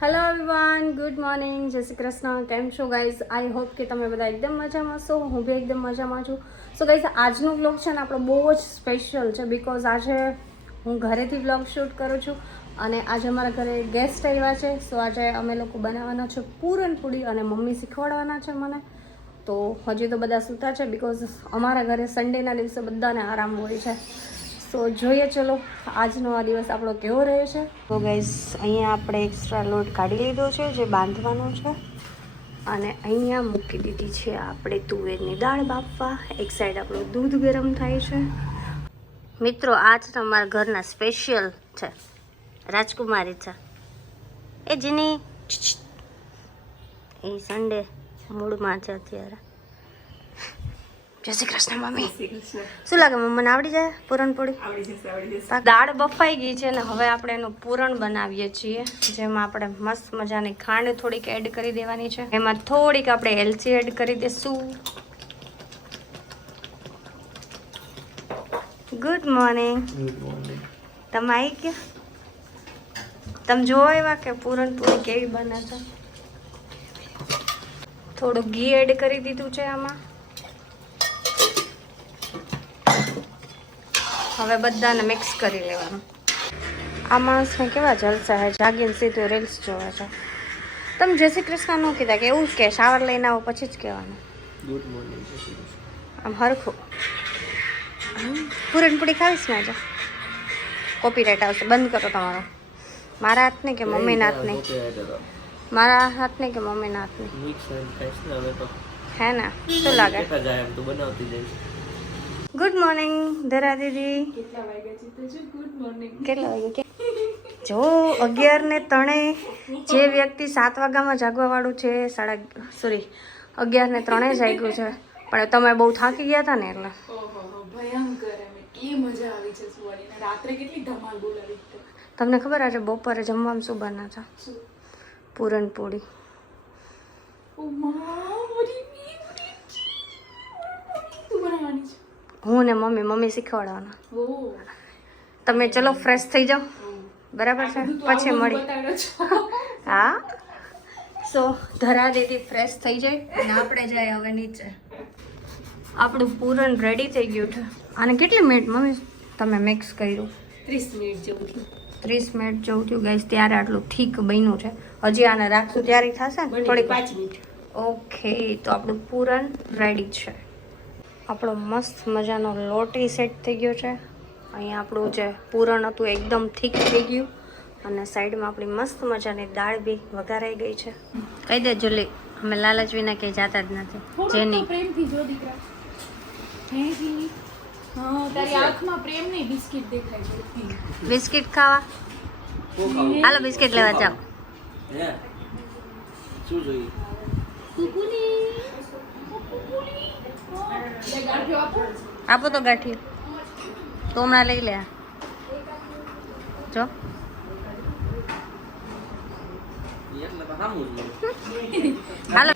Hello everyone, good morning, જય શ્રી કૃષ્ણ. કેમ છો ગાઈઝ? આઈ હોપ કે તમે બધા એકદમ મજામાં છો. હું બી એકદમ મજામાં છું. સો ગાઈઝ, આજનો વ્લોગ છે ને આપણો બહુ જ સ્પેશિયલ છે બિકોઝ આજે હું ઘરેથી વ્લોગ શૂટ કરું છું અને આજે અમારા ઘરે ગેસ્ટ આવ્યા છે. સો આજે અમે લોકો બનાવવાના છે પૂરણપૂરી અને મમ્મી શીખવાડવાના છે મને. તો હજી તો બધા સૂતા છે બિકોઝ અમારા ઘરે સન્ડેના દિવસે બધાને આરામ હોય છે. તો જોઈએ ચલો આજનો આ દિવસ આપણો કેવો રહે છે. તો ગાઈઝ, અહીંયા આપણે એક્સ્ટ્રા લોટ કાઢી લીધો છે જે બાંધવાનો છે અને અહીંયા મૂકી દીધી છે આપણે તુવેરની દાળ બાફવા. એક સાઈડ આપણું દૂધ ગરમ થાય છે. મિત્રો, આ છે અમારા ઘરના સ્પેશિયલ છે રાજકુમારી છે એ જીની. એ સન્ડે મૂડમાં છે અત્યારે. જય શ્રી કૃષ્ણ મમ્મી. શું લાગે મમ્મીને આવડી જાય પૂરણપોળી? દાળ બફાઈ ગઈ છે ને હવે આપણે એનું પૂરણ બનાવીએ છીએ, જેમાં આપણે મસ્ત મજાની ખાંડ થોડીક એડ કરી દેવાની છે. એમાં થોડીક આપણે એલચી એડ કરી દઈશું. Good morning. તમે આવી ગયા? તમે જોવા આવ્યા કે પૂરણપોળી કેવી બને છે? થોડું ઘી એડ કરી દીધું છે આમાં. હવે બધાને મિક્સ કરી લેવાનું. આ માણસને કેવા જલસા હે, જાગીને સીધું રીલ્સ જોવે છે. તમે જય શ્રી કૃષ્ણ ન કીધા કે એવું જ કે શાવર લઈને આવો પછી જ કહેવાનું? Good morning. આમ હરખું. પૂરણપૂરી ખાવીશ ને આજે? કોપીરાઇટ આવશે, બંધ કરો તમારો. મારા હાથની કે મમ્મીના હાથની? મારા હાથની કે મમ્મીના હાથની? હે ને? શું લાગે? ગુડ મોર્નિંગ ધરા દીદી. કેટલા વાગ્યા? જો 11:03 જે વ્યક્તિ 7 વાગ્યામાં જાગવા વાળું છે 11:03 જાગ્યું છે. પણ તમે બહુ થાકી ગયા હતા ને એટલે તમને ખબર આજે બપોરે જમવામાં શું બના છે? પૂરણપોળી. હું ને મમ્મી શીખવાડવાના. તમે ચલો ફ્રેશ થઈ જાઓ, બરાબર છે? પછી મળી. હા. સો ધરા દીદી ફ્રેશ થઈ જાય અને આપણે જાય હવે નીચે. આપણું પૂરણ રેડી થઈ ગયું છે. આને કેટલી મિનિટ મમ્મી તમે મિક્સ કર્યું? 30 મિનિટ જેવું થયું. 30 મિનિટ જેવું થયું ગાઈસ. ત્યારે આટલું થીક બન્યું છે. હજી આને રાખશું ત્યારે થશે ને થોડીક 5 મિનિટ. ઓકે, તો આપણું પૂરણ રેડી છે. આપણો મસ્ત મજાનો લોટી સેટ થઈ ગયો છે. અહીંયા આપણું જે પૂરણ હતું એકદમ થીક થઈ ગયું અને સાઈડમાં આપણી મસ્ત મજાની દાળ બી વઘારાઈ ગઈ છે. કહી દે જુલી, અમે લાલચ વિના કંઈ જાતા જ નથી. જેની પ્રેમથી જો દીકરા. હે જી. હા, તારી આંખમાં પ્રેમ નહીં, બિસ્કિટ દેખાય છે. બિસ્કિટ ખાવા? હાલો બિસ્કિટ લેવા જાઓ. હે શું જોઈએ? કુકુની. આપો તો ગાંઠિયું તો હમણાં લઈ લે. જો હાલો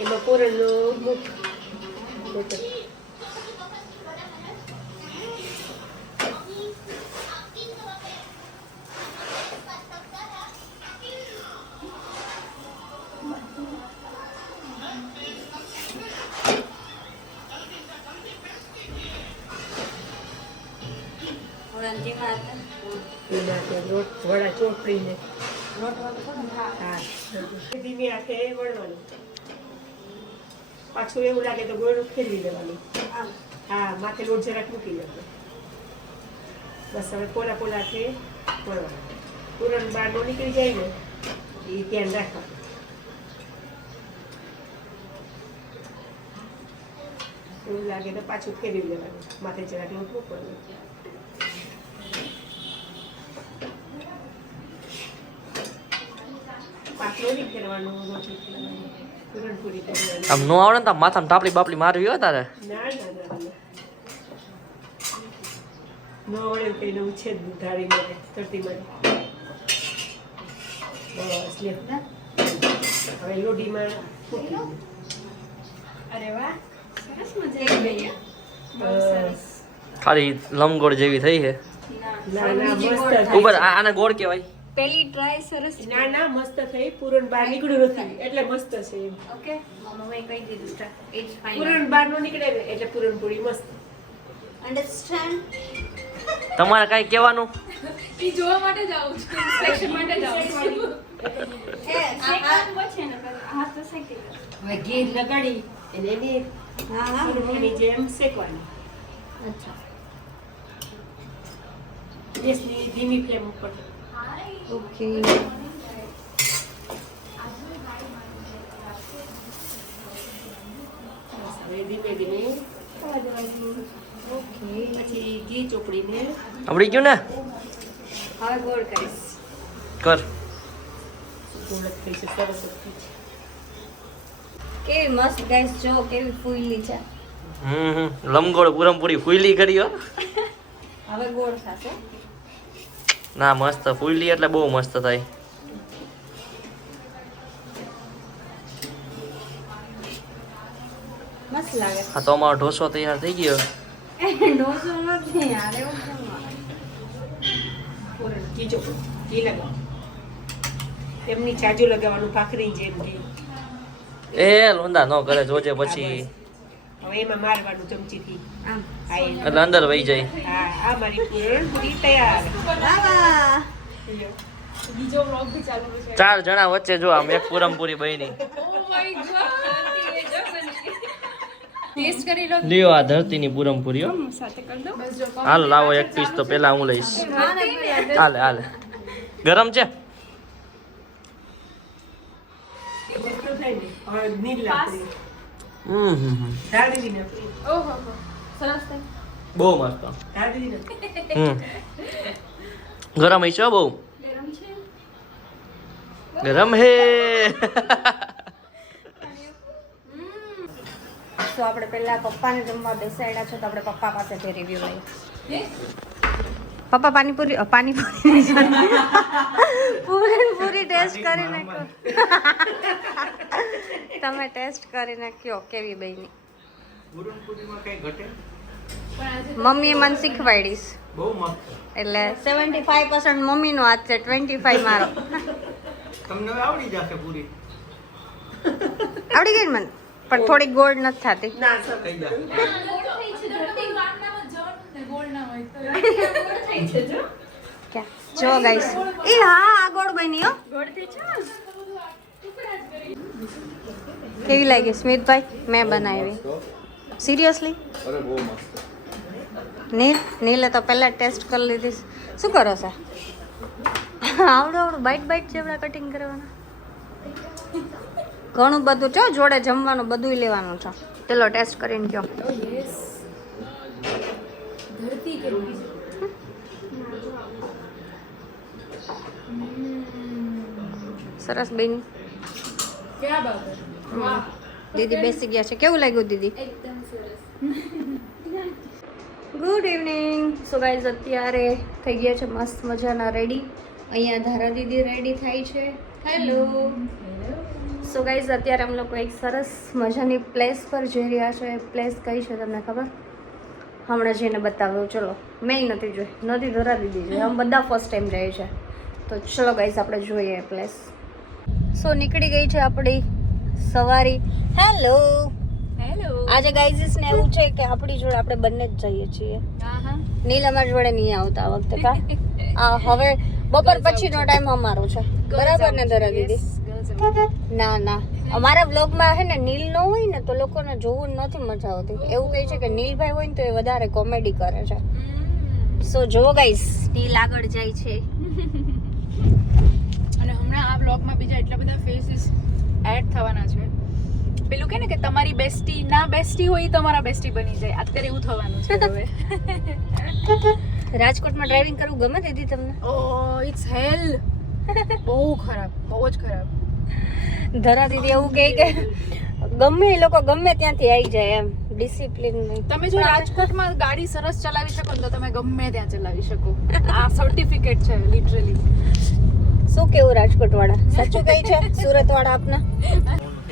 એ બપોરે પાછું એવું લાગે તો ગોળ ફેરવી લેવાનું. હા, માથે લોટ જરાક મૂકી લેવાનો. બસ હવે પોલા પોલાથી વળવાનું. પૂરણ બહાર નો નીકળી જાય ને એ ધ્યાન રાખવાનું. એવું લાગે તો પાછું ફેરવી લેવાનું. માથે જરાક લોટ મૂકવાનું. પાછું નહીં ફેરવાનું, રોટલી ફેરવાની. આમ નો આવડે ને માથામાં ટાપલી બાપલી મારવી હોય તારે? ના નો આવડે કઈ નવું છે જ ધારી મારે કરતી મારે. બસ લે. હવે લોઢીમાં મૂકી. અરે વાહ, સરસ મજા આવી ગઈ. બહુ સરસ. ખાલી લંબગોળ જેવી થઈ છે. ના ના મસ્ત ઉપર આને ગોળ કહેવાય. પહેલી ટ્રાય સરસ. ના ના મસ્ત થઈ. પૂરણ બહાર નીકળ્યું નથી એટલે મસ્ત છે એમ. ઓકે મમ્મીએ કહી દીધું સ્ટાર્ટ. It's fine. પૂરણ બહાર નો નીકળે ને એટલે પૂરણપૂરી મસ્ત. અન્ડરસ્ટેન્ડ. તમારે કાંઈ કહેવાનું? ઈ જોવા માટે જ આવું છું ઇન્સ્પેક્શન માટે જ આવું છું હાથ તો શેકી દો. હવે ઘી લગાડી અને એની હા હા પૂરણપૂરીની જેમ શેકવાની. અચ્છા ગેસની ધીમી ફ્લેમ ઉપર. ઓકે. હવે ધીમે ધીમે ઓકે પછી ઘી ચોપડીને આવડી ગયું ને? હવે ગોળ કરીશ. કર. ગોળ થઈ છે સરસ જ થઈ છે. કેવી મસ્ત ગાઈસ, જો કેવી ફૂલી છે. લંબગોળ પૂરણપૂરી ફૂલી કરી હો. હવે ગોળ થશે. ના મસ્ત ફૂલી એટલે બહુ મસ્ત થાય. મસ્ત લાગે. હા તો અમારો ઢોસો તૈયાર થઈ ગયો. ઢોસો નથી યાર, એવું કેમ આવે? પૂરણ ઘી ચોપડી ઘી લગાવો. એમની ચાજુ લગાવવાનું ભાખરી જેમ ઘી. એ લોંદા ન કરે જોજે પછી હવે એમાં મારવાનું ચમચીથી. આમ. આ એ. એટલે અંદર વહી જાય. હા આ મારી પૂરણપૂરી તૈયાર. વાહ. બીજો વ્લોગ બી ચાલુ છે 4 જણા વચ્ચે જો આમ એક પૂરણપૂરી બની. ઓ માય ગોડ ટેસ્ટ કરી લો લ્યો આ ધરતીની પૂરણપૂરી હો. સાથે કરી દો બસ જો હાલો લાવો એક પીસ તો પેલા હું લઈશ. હા ને ભાઈ, હાલે હાલે. ગરમ છે? એટલું થાય ને હવે નીલ લાકડી ઢાળી દીધી ને ઓહો હો સરસ થઈ બહુ મસ્ત. ઢાળી દીધી ને ગરમ હશે હો બહુ. ગરમ છે ગરમ હે. તો આપણે પહેલા પપ્પાને જમવા બેસાડ્યા છે, તો આપણે પપ્પા પાસેથી રિવ્યુ લઈએ. પપ્પા પાણીપુરી પૂરણપૂરી ટેસ્ટ કરીને કહો. તમે ટેસ્ટ કરીને કયો કેવી બની. પૂરણપૂરીમાં કઈ ઘટે? મમ્મીએ મને શીખવાડીશ બહુ મસ્ત. એટલે 75% મમ્મીનો હાથ છે, 25 મારો. તમને હવે આવડી જશે પૂરી. આવડી ગઈ ને મને, પણ થોડી ગોળ નથી થતી. ના સર કઈ જા. ક્યાં જો ગાઈસ, એ હા આ ગોળ બની હો. કેવી લાગી સ્મિતભાઈ? મેં બનાવી. સિરિયસલી? અરે બહુ મસ્ત. નીલે તો પહેલા ટેસ્ટ કરી લીધી. શું કરો છો? આવડું બાઈટ બાઈટ જેવડા કટિંગ કરવાના. ઘણું બધું છે જોડે જમવાનું બધું લેવાનું છે. ચલો ટેસ્ટ કરીને કયો. ધરતી કેવી સરસ બેની. ક્યાં બાબત વાહ દીદી બેસી ગયા છે. કેવું લાગ્યું દીદી? એકદમ સરસ ગુડ ઇવનિંગ. સો ગાઈઝ અત્યારે થઈ ગયા છે મસ્ત મજાના રેડી. અહીંયા ધારા દીદી રેડી થાય છે. હેલો. સો ગાઈઝ અત્યારે અમે લોકો એક સરસ મજાની પ્લેસ પર જઈ રહ્યા છે. પ્લેસ કઈ છે તમને ખબર? હમણાં જઈને બતાવ્યો. ચલો, મેં નથી જોઈ, નથી ધરા દીદી જોઈ. અમે બધા ફર્સ્ટ ટાઈમ જઈએ છે. તો ચલો ગાઈઝ આપણે જોઈએ પ્લેસ. સો નીકળી ગઈ છે આપણી સવારી. હેલો. હેલો આજે ગાઈઝ ને એવું છે કે આપણી જોડે આપણે બંને જ જઈએ છીએ. આહા નીલ અમારી જોડે નહીં આવતા આ વખતે. કા આ હવે બપોર પછીનો ટાઈમ અમારો છે, બરાબર ને ધરા દીદી? ના ના, અમારા વ્લોગમાં હે ને નીલ ન હોય ને તો લોકોને જોવું નથી મજા આવતી. એવું કહે છે કે નીલભાઈ હોય ને તો એ વધારે કોમેડી કરે છે. સો જો ગાઈસ, નીલ આગળ જાય છે. અને હમણાં આ બ્લોગમાં બીજા એટલા બધા ફેસીસ એડ થવાના છે. પેલું કે ને કે તમારી બેસ્ટી ના બેસ્ટી હોય તમારા બેસ્ટી બની જાય. અત્યારે એવું થવાનું છે હવે. રાજકોટમાં ડ્રાઇવિંગ કરવું ગમે દીદી તમને? ઓ ઇટ્સ હેલ. બહુ ખરાબ, બહુ જ ખરાબ. ધરા દીદી એવું કહે કે ગમે એ લોકો ગમે ત્યાંથી આવી જાય એમ, ડિસિપ્લિન નહીં. તમે જો રાજકોટમાં ગાડી સરસ ચલાવી શકો ને તો તમે ગમે ત્યાં ચલાવી શકો. આ સર્ટિફિકેટ છે લિટરલી. શું કેવું રાજકોટ વાળા? સાચું કહે છે સુરત વાળા આપના?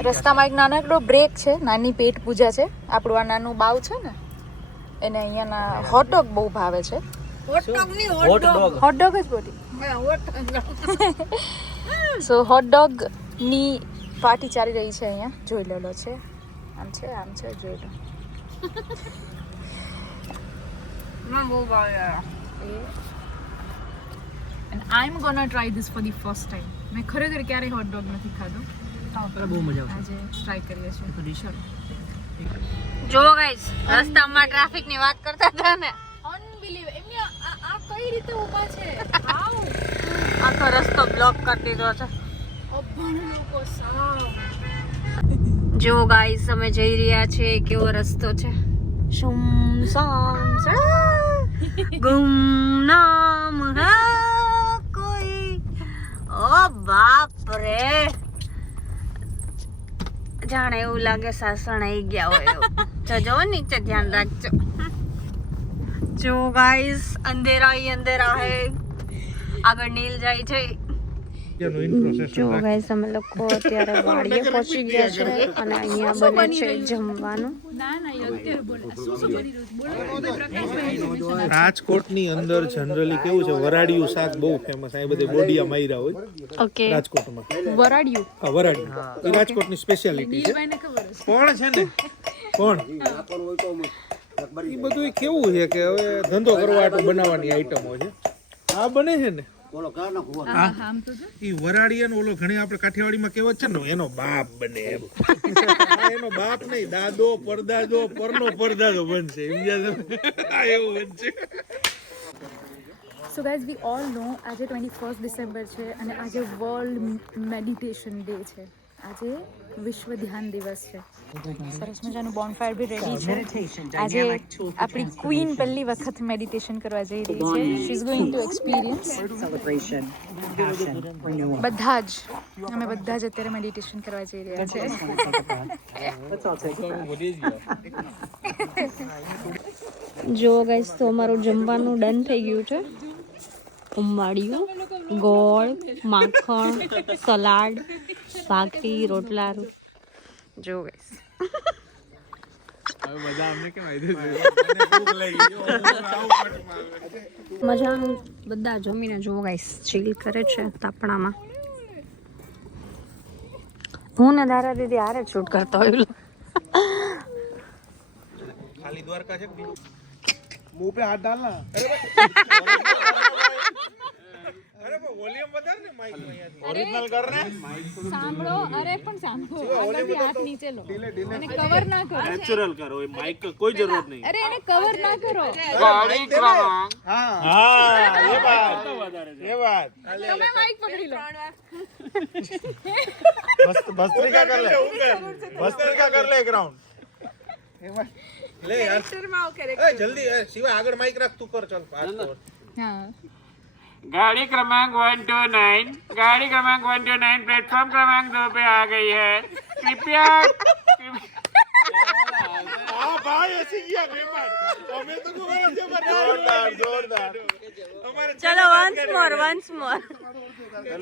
રસ્તામાં એક નાનકડો બ્રેક છે, નાની પેટ પૂજા છે. આપણું આ નાનું બાવ છે ને એને અહીંયાના હોટડોગ બહુ ભાવે છે. હોટડોગ જ બોલી. સો હોટડોગ ની પાર્ટી ચાલી રહી છે અહીંયા. જોઈ લેલો છે. આમ છે જોઈ લો. And I'm gonna try this for the first time. મેં ખરેખર ક્યારેય હોટડોગ નથી ખાધો. બહુ મજા આવશે. આજે ટ્રાય કરીએ છીએ. જો ગાઈસ રસ્તામાં ટ્રાફિક ની વાત કરતા હતા ને, અનબિલીવ એમની આ કઈ રીતે ઊભા છે? હાઉ આખો રસ્તો બ્લોક કરી દીધો છે. અભણ લોકો સાવ. જો ગાઈસ અમે જઈ રહ્યા છીએ, કેવો રસ્તો છે, સુમસામ ગુમનામ હે કોઈ. ઓ બાપ રે, જાણે એવું લાગે સાસણ આવી ગયા હોય એવું. જો નીચે ધ્યાન રાખજો. જો ગાઈસ અંધેરા ही અંધેરા હે. આગળ નીલ જાય છે. જો ગાઈસ અમે લોકો અત્યારે વાડીએ પહોંચી ગયા છે અને અહીંયા બને છે જમવાનું. ના એ અત્યારે બોલે. શું બની રહ્યું છે? બોલો પ્રકાશભાઈ. રાજકોટની અંદર જનરલી કેવું છે, વરાડિયું શાક બહુ ફેમસ. આ બધે બોડિયા માયરા હોય ઓકે. રાજકોટમાં. વરાડિયું. હા, વરાડિયું એ રાજકોટની સ્પેશિયાલિટી છે. નીલભાઈને ખબર હશે. કોણ છે ને કોણ એ બધું કેવું છે કે હવે ધંધો કરવા હાટુ બનાવવાની આઈટમો છે. આ બને છે ને આમ તો છે. ઈ વરાડિયાનો ઓલો ઘણી આપણે કાઠિયાવાડીમાં કહેવત છે ને, એનો બાપ બને એમ. આ એનો બાપ નહીં, દાદો પરદાદો પરનો પરદાદો બનશે. સમજ્યા તમે? આ એવું બનશે. So guys we all know આજે 21 ડિસેમ્બર છે અને આજે વર્લ્ડ મેડિટેશન ડે છે. આજે વિશ્વ ધ્યાન દિવસ છે. સરસ મજાનું બોનફાયર બી રેડી છે. આજે આપણી ક્વીન પહેલી વખત મેડિટેશન કરવા જઈ રહી છે. She is going to experience. બધા જ અમે બધા જ અત્યારે મેડિટેશન કરવા જઈ રહ્યા છે. જો ગાઈસ તો અમારું જમવાનું ડન થઈ ગયું છે. ઉંબાડિયું, ગોળ, માખણ, સલાડ, ભાખરી, રોટલા. જો ગાઈસ મજાનું બધા જમીને જો ગાઈસ ચીલ કરે છે તાપણામાં. હું ને દારા દીદી હારે જ શૂટ કરતા હોય. ખાલી દ્વારકા છે કે मुंह पे हाथ डालना. अरे वो वॉल्यूम बता ने माइक में यार. ओरिजिनल कर रहे हैं. સાંભળો. અરે પણ સાંભળો. આગળથી હાથ નીચે લો અને કવર ના કરો. नेचुरल करो. ये माइक का कोई जरूरत नहीं. અરે એને કવર ના કરો. गाड़ी क्रमांक. हाँ ये बात. તમે માઈક પકડી લો. भस्त्रिका कर ले. भस्त्रिका कर ले एक राउंड. ले यार. ए जल्दी शिवा आगे माइक रख तू कर चल फास्ट कर. હા. गाड़ी क्रमांक 129 गाड़ी क्रमांक 129 प्लेटफॉर्म क्रमांक 2 पे आ गई है. कृपया हाँ भाई ऐसे किया मेहमान. हमें तो जोरदार. ચલો વન્સ મોર.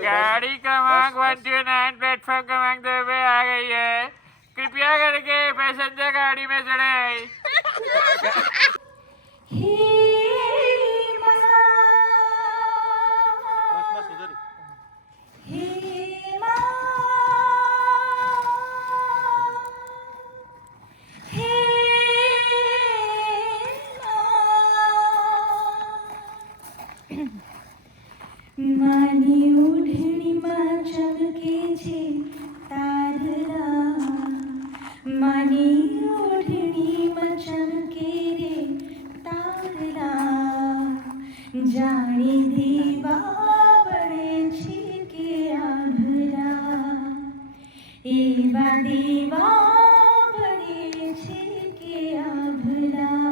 गाड़ी क्रमांक 129 प्लेटफॉर्म क्रमांक 2 पे आ गई है. कृपया करके पैसेंजर गाड़ी में चढ़े. માની ઓઢણીમાં ચમકે છે તારલા. માની ઓઢણીમાં ચમકે રે તારલા. જાણી દેવા પડે છે કે આભલા. એવા દેવા પડે છે કે આભલા.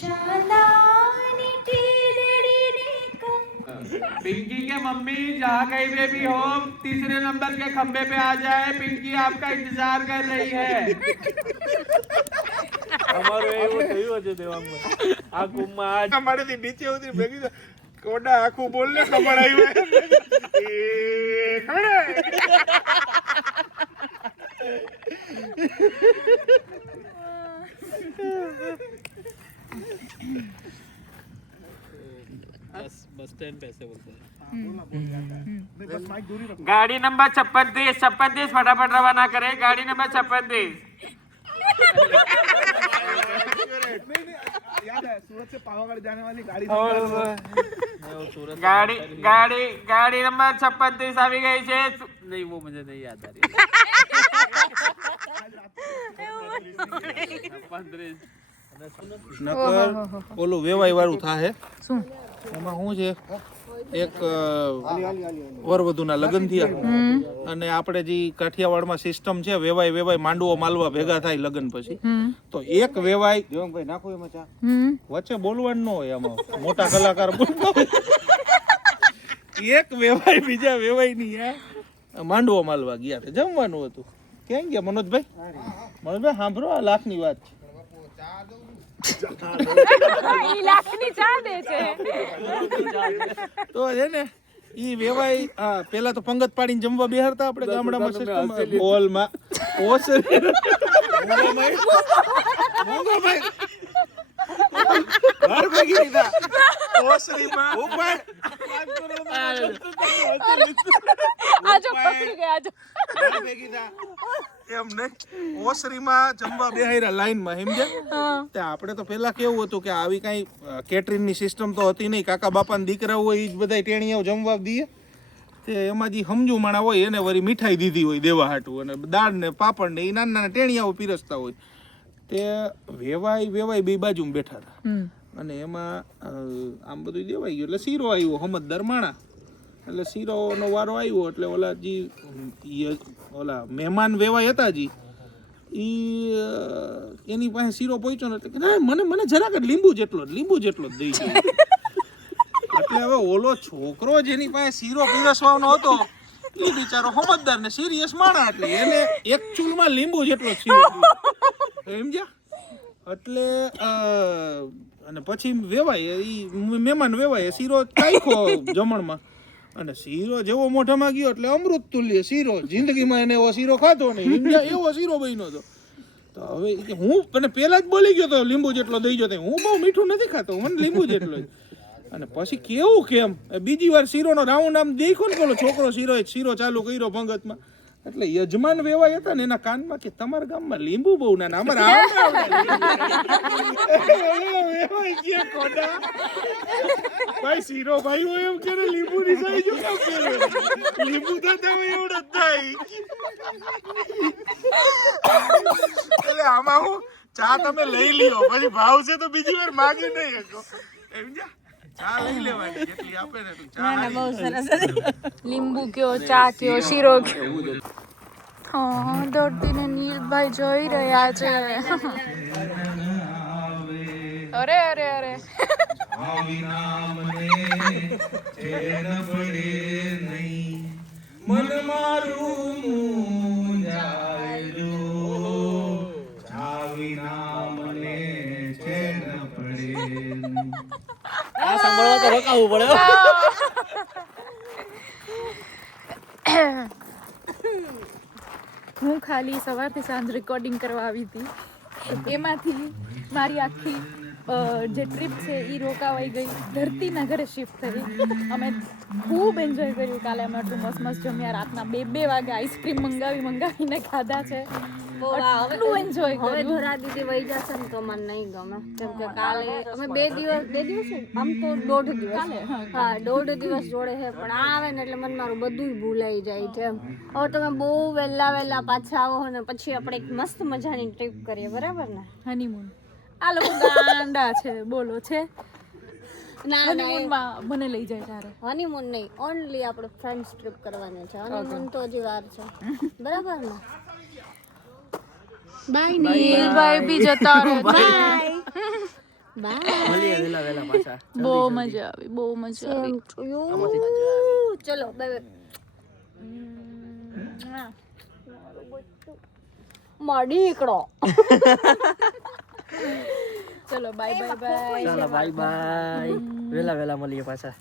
ચાંદાની ટીરડીને पिंकी के मम्मी जहाँ कहीं पे भी हो तीसरे नंबर के खंबे पे आ जाए. पिंकी आपका इंतजार कर रही है. અમારું એવું થયું છે દેવામાં. આ કુમમાં અમારેથી નીચે ઉતરી ભેગી કોડા આખું બોલને ખબર આવ્યું. गाड़ी नंबर 56 फटाफट रवाना करें। गाड़ी नंबर 56। याद है सूरत से पावागढ़ जाने वाली गाड़ी गाड़ी नंबर 56 આવી ગઈ છે। नहीं वो मुझे नहीं याद आ रही નકર ઓલું વેવાઈ વાળું થાહે શું એમાં શું છે એક વરવધુના લગ્ન થયા અને આપણે જે કાઠિયાવાડમાં સિસ્ટમ છે વેવાઈ માંડવો માલવા ભેગા થાય લગ્ન પછી તો એક વેવાઈ નાખો એમાં ચા વચ્ચે બોલવાનું ન હોય આમાં મોટા કલાકાર બોલતા હોય એક વેવાઈ બીજા વેવાઈની માંડવો માલવા ગયા છે જમવાનું હતું ક્યાં ગયા મનોજભાઈ સાંભળો આ લાખની વાત છે ઈ લાખની ચા દે છે તો છે ને ઈ વેવાઈ પેલા તો પંગત પાડીને જમવા બેહારતા આપણે ગામડામાં સિસ્ટમ હોલમાં ઓસરી મોંઘાભાઈ ઘર ભેગી દીધા ઓસરીમાં ઉપર આજો પકડી ગયા આજો ઘર ભેગી દીધા એમ નહીં ઓસરીમાં જમવા બેહાર્યા લાઈનમાં સમજ્યા તે આપણે તો પેલા કેવું હતું કે આવી કઈ કેટરિંગ ની સિસ્ટમ તો હતી નહીં કાકા બાપાના દીકરા હોય એ જ બધા ટેણીઓ જમવા દઈએ તે એમાં જે સમજુ માણા હોય એને વળી મીઠાઈ દીધી હોય દેવા હાટું અને દાળ ને પાપડ ને એ નાના નાના ટેણીયાઓ પીરસતા હોય તે વેવાઈ બે બાજુમાં બેઠા હતા અને એમાં આમ બધું દેવાઈ ગયું એટલે શીરો આવ્યો સમજદાર માણા એટલે શીરોનો વારો આવ્યો એટલે ઓલા મહેમાન વેવાઈ હતા જી એની પાસે શીરો પહોંચ્યો ને એટલે કે ના મને જરાક જ લીંબુ જેટલો જ દઈ છે એટલે હવે ઓલો છોકરો જેની પાસે શીરો પીરસવાનો હતો એ બિચારો સમજદાર ને સિરિયસ માણા એટલે એને એક ચૂલમાં લીંબુ જેટલો શીરો સમજ્યા એટલે અને પછી વેવાય ઈ મહેમાન વેવાય શીરો ચાખ્યો જમણમાં અને શીરો જેવો મોઢામાં ગયો એટલે અમૃત તુલ્ય શીરો જિંદગીમાં એને એવો શીરો ખાધો નહીં એવો શીરો બન્યો હતો તો હવે હું અને પેલા જ બોલી ગયો તો લીંબુ જેટલો દઈ ગયો હું બહુ મીઠું નથી ખાતો મને લીંબુ જેટલો જ અને પછી કેવું કેમ બીજી વાર શીરોનો રાઉન્ડ આમ દેખો ને પેલો છોકરો શીરો ચાલુ કર્યો ભંગતમાં એટલે યજમાન વેવાય હતા ને એના કાનમાં કે તમારા ગામમાં લીંબુ બહુ ના અમારા વેવાય કે કોડા ભાઈ શીરો ભાઈ હોય એમ કે લીંબુ ની સાઈ જો કામ કરે લીંબુ તો તમે એવડો થાય એટલે આમાં હું ચા તમે લઈ લ્યો પછી ભાવ છે તો બીજી વાર માગી નહીં શકો સમજ્યા ચા લઈ લેવાની જેટલી આપે ને ચા બહુ સરસ લીંબુ કયો ચા કયો શીરો કયો દોડતીને નીલભાઈ જોઈ રહ્યા છે અરે અરે અરે મન મારું મૂંઝાયજો ચાવીના મને ચેન પડે આ સાંભળવા તો રોકાવું પડે હું ખાલી સવારથી સાંજ રેકોર્ડિંગ કરવા આવી હતી એમાંથી મારી આખી જે ટ્રીપ છે એ રોકાવાઈ ગઈ ધરતીના ઘરે શિફ્ટ થઈ અમે ખૂબ એન્જોય કર્યું કાલે અમે આટલું મસ્ત જમ્યા રાતના 2 વાગે આઈસ્ક્રીમ મંગાવીને ખાધા છે એટલું એન્જોય હવે કર્યું ધોરા દીદી વહી જશે ને તો મને નહીં ગમે કેમ કે કાલે અમે 2 દિવસ આમ તો 1.5 દિવસ હા 1.5 દિવસ જોડે છે પણ આ આવે ને એટલે મને મારું બધું ભૂલાઈ જાય છે હવે તમે બહુ વહેલા પાછા આવો ને પછી આપણે એક મસ્ત મજાની ટ્રીપ કરીએ બરાબર ને હનીમૂન આ લોકો ગાંડા છે બોલો છે ના હનીમૂનમાં મને લઈ જાય તારે હનીમૂન નહીં ઓનલી આપણે ફ્રેન્ડ્સ ટ્રીપ કરવાની છે હનીમૂન તો હજી વાર છે બરાબર ને બાય નીલભાઈ બી જતા રહે બાય મળીએ વેલા પાછા બહુ મજા આવી ચલો બાય મળી એકડો ચલો બાય બાય બાય ચાલો બાય બાય વેલા મળીએ પાછા